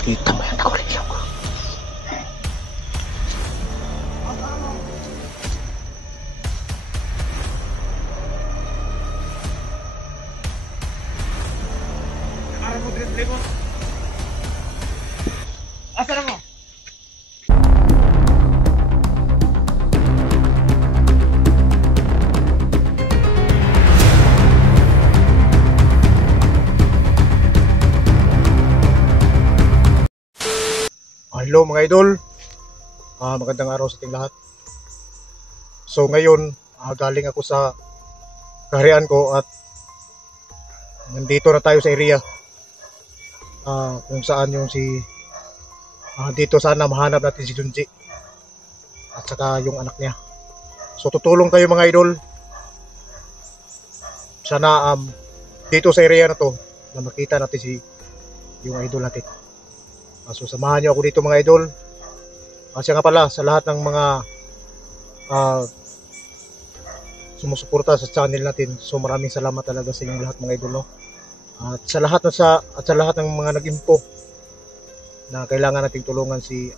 Kita mo yan ako rin siya. Asa na mo? Hello mga idol, magandang araw sa ating lahat. So ngayon, galing ako sa kaharian ko at nandito na tayo sa area kung saan yung dito sana mahanap natin si Junji at saka yung anak niya. So tutulong kayo mga idol, sana dito sa area na to na makita natin yung idol natin. So samahan niyo ako dito mga idol. Siya nga pala sa lahat ng mga sumusuporta sa channel natin. So maraming salamat talaga sa inyong lahat mga idol, no? At sa lahat ng mga nag-info na kailangan nating tulungan si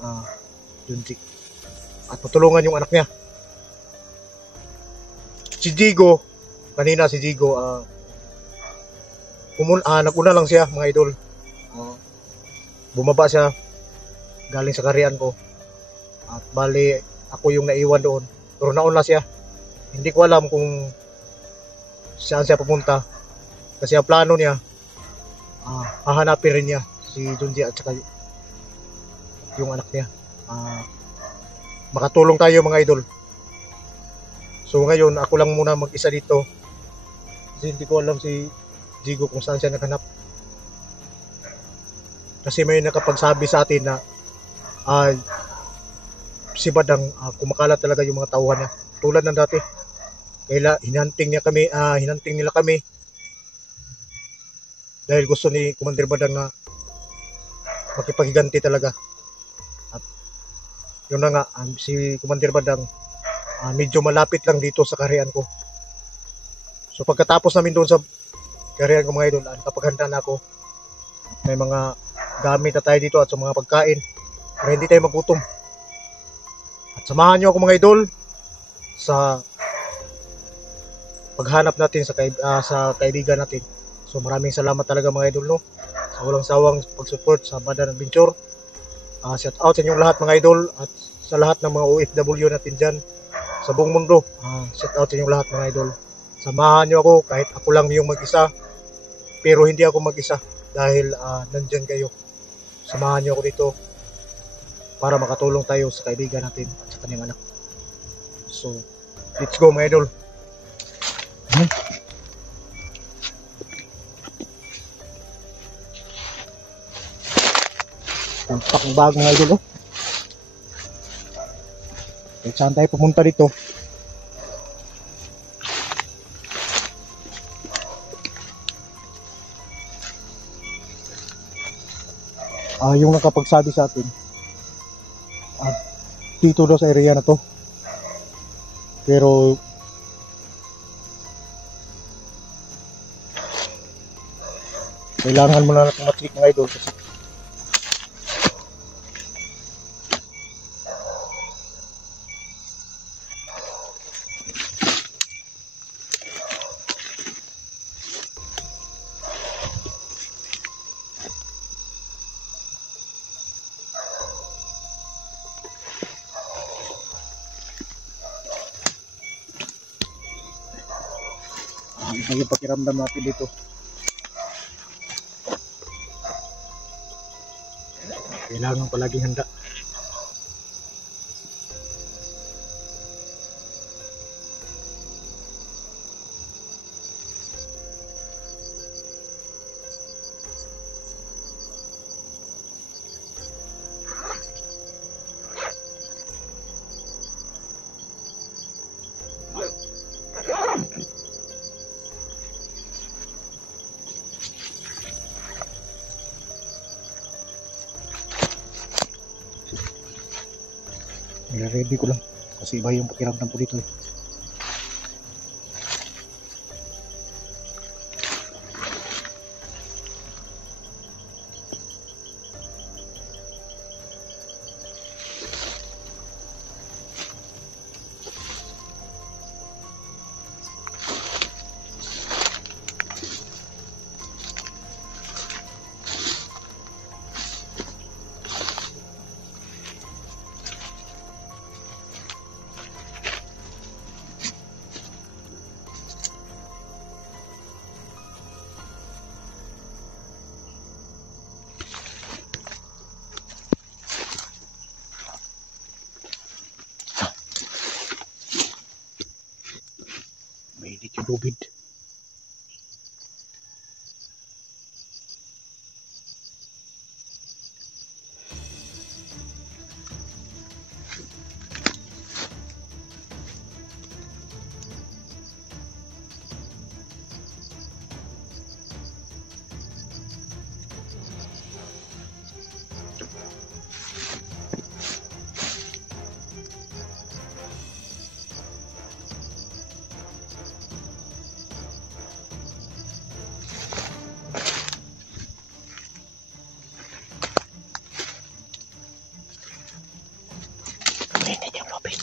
Junji at matulungan yung anak niya. Si Jigo, kanina si Jigo naguna lang siya mga idol. Bumaba siya galing sa kaharian ko at bali ako yung naiwan doon, pero nauna siya. Hindi ko alam kung saan siya pupunta kasi ang plano niya hahanapin rin niya si Junji at saka yung anak niya. Makatulong tayo mga idol. So ngayon ako lang muna mag-isa dito kasi hindi ko alam si Jigo kung saan siya naghanap. Kasi may nakapagsabi sa atin na si Badang kumakalat talaga yung mga tauhan niya. Tulad ng dati. Hinanting nila kami dahil gusto ni Commander Badang na makipaghiganti talaga. At yun na nga, si Commander Badang medyo malapit lang dito sa kaharian ko. So pagkatapos namin doon sa kaharian ko mga idol, nakapaghanda na ako. May mga gamit na tayo dito at sa mga pagkain para hindi tayo magutom. At samahan nyo ako mga idol sa paghanap natin sa kaibigan natin. So maraming salamat talaga mga idol, no, sa walang sawang pag-support sa Badan Adventure. Shout out sa inyong lahat mga idol at sa lahat ng mga OFW natin dyan sa buong mundo. Shout out sa inyong lahat mga idol. Samahan nyo ako kahit ako lang yung mag-isa, pero hindi ako mag-isa dahil nandyan kayo. Samahan niyo ako dito para makatulong tayo sa kaibigan natin at sa kanyang anak. So, let's go mga idol. Tampak ng bago mga idol, oh. Kahit saan tayo pumunta dito, yung nakapagsabi sa atin dito daw sa area na to, pero kailangan mo na natin matrik mga idol kasi yung pakiramdam natin dito. Kailangan palaging handa. Nire-ready ko lang kasi iba yung pakiramdam ko dito, eh. lubid. Mainit yung lubid.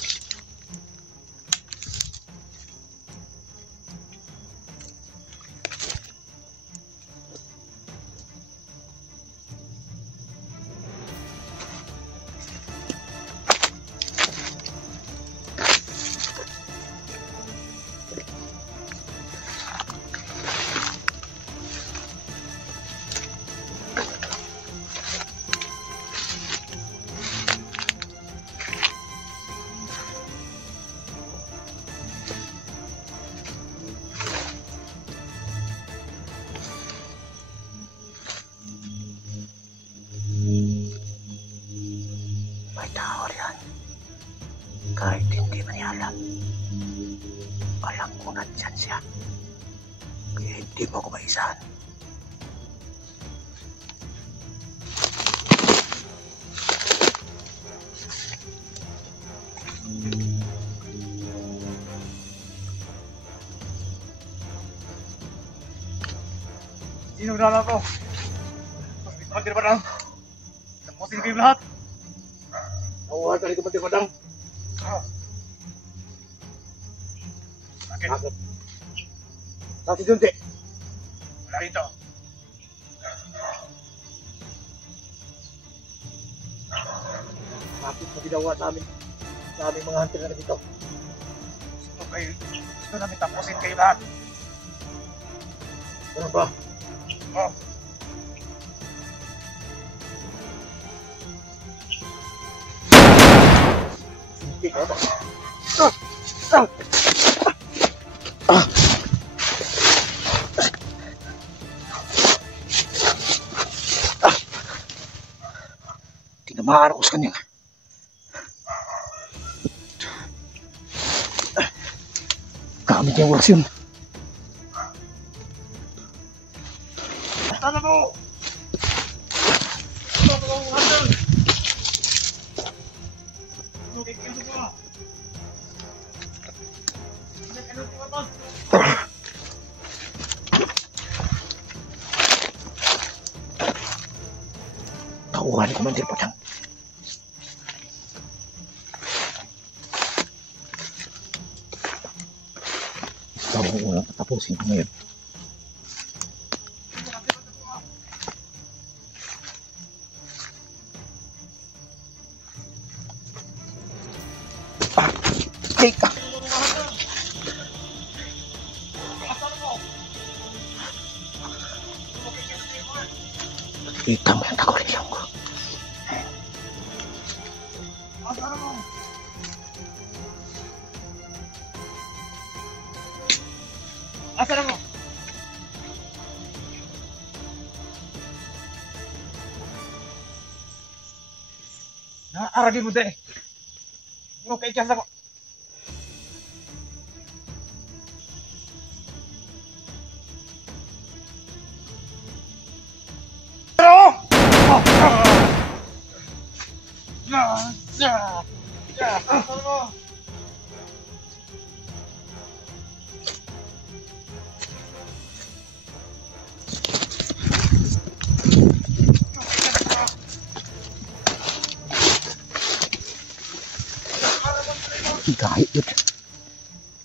May tao riyan. Kahit hindi man niya alam ko nandyan siya. Kaya hindi mo ko maisahan. Sino ginala ko? Kumandir Badang. Tapusin kayo lahat. Nakuha ka ni Kumandir Badang. Bakit? Bakit? Sa si Dunti. Wala rito. Bakit mo ginawa sa amin? Sa aming mga hunter na dito. Gusto namin tapusin kayo lahat. Ano ba? Oh. Hindi ka ba? Tinamaan ako sa kanya. Gamit yung orasyon. Sana mo! Stop ang hunter! Nukit kayo sa mga! Hindi kayo sa mga! Tauhan ni Kumandir Badang. Ikaw ang unang tapusin ko ngayon. Teka! Kita mo yung takulilang ko. Asa na mo? Nakakaragin mo din eh. Hindi mo kaikas ako. Kahit yun.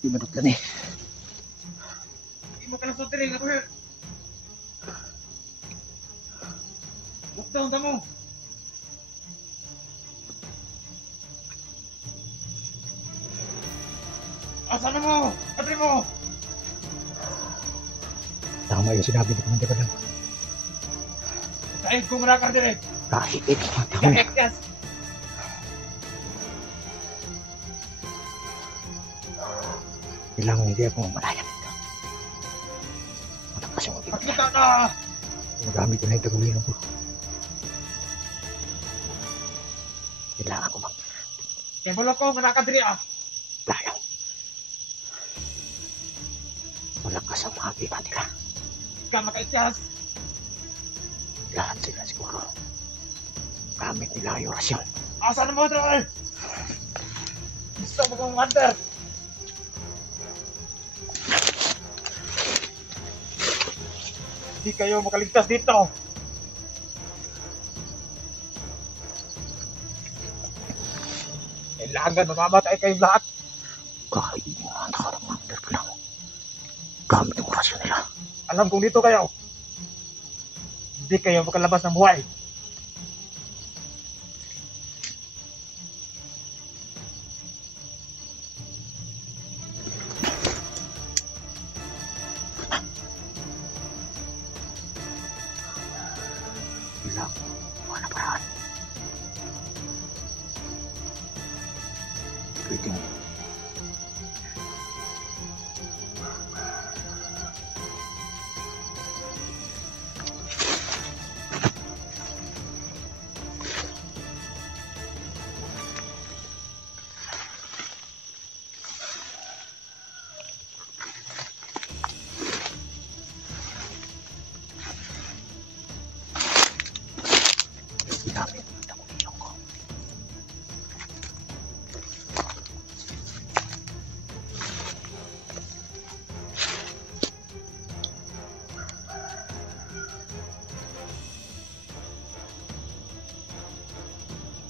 Di manutlan eh. Hindi mo ka na sotirin ako here. Lockdown ta mo. Asa na mo? Patri mo! Tama yung sinabi ni Kumandir Badang. Sahig kong rakar direct. Kahit ito ang taon. Yes. Kailangan hindi ako malayan dito. orasyon ang tingin. Makita na! Nagamit ko na yung tagulino ko. Kailangan ko bang Kaya wala ko, manakadri ah! layang. Malakas ang mga pipa nila. Ka makaityas! Lahat sila siguro. Gamit nila yung orasyon. Asa na mo, Troy? Gusto mo kong hunter! Hindi kayo makaligtas dito! Kailangan mamamatay kayong lahat! Kahit yung mga nakaramander ko lang. Gamit yung orasyon nila. Alam kong dito kayo! Hindi kayo makalabas ng buhay! Ilang mga paraan. Pwedeng ginamit ang tagulino ko.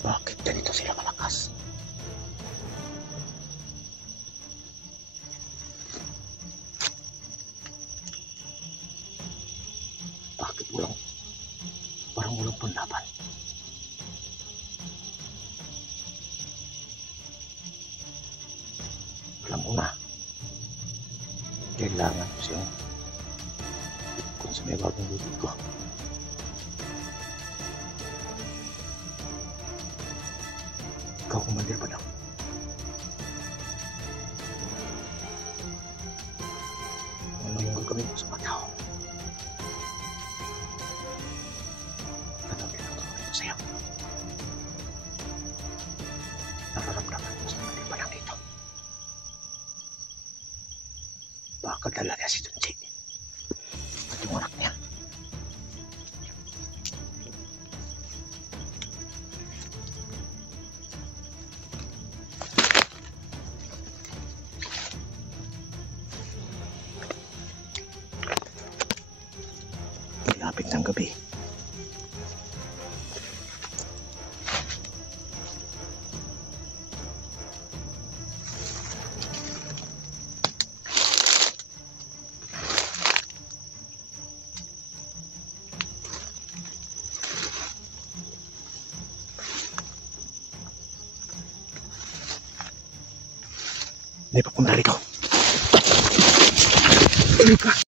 Bakit ganito sila malakas? Bakit parang walang panlaban? Alam ko na. Kailangan ko siyang kung sa may bagong lubid ko. Ikaw, Commander Badang. Ano yung gagawin mo sa mga tao? Tanongin ang gagawin ko sa'yo. Nararamdaman mo sa Commander Badang dito. Baka dala niya si Junji at yung anak niya. Malapit ng gabi. May papunta rito. Halika.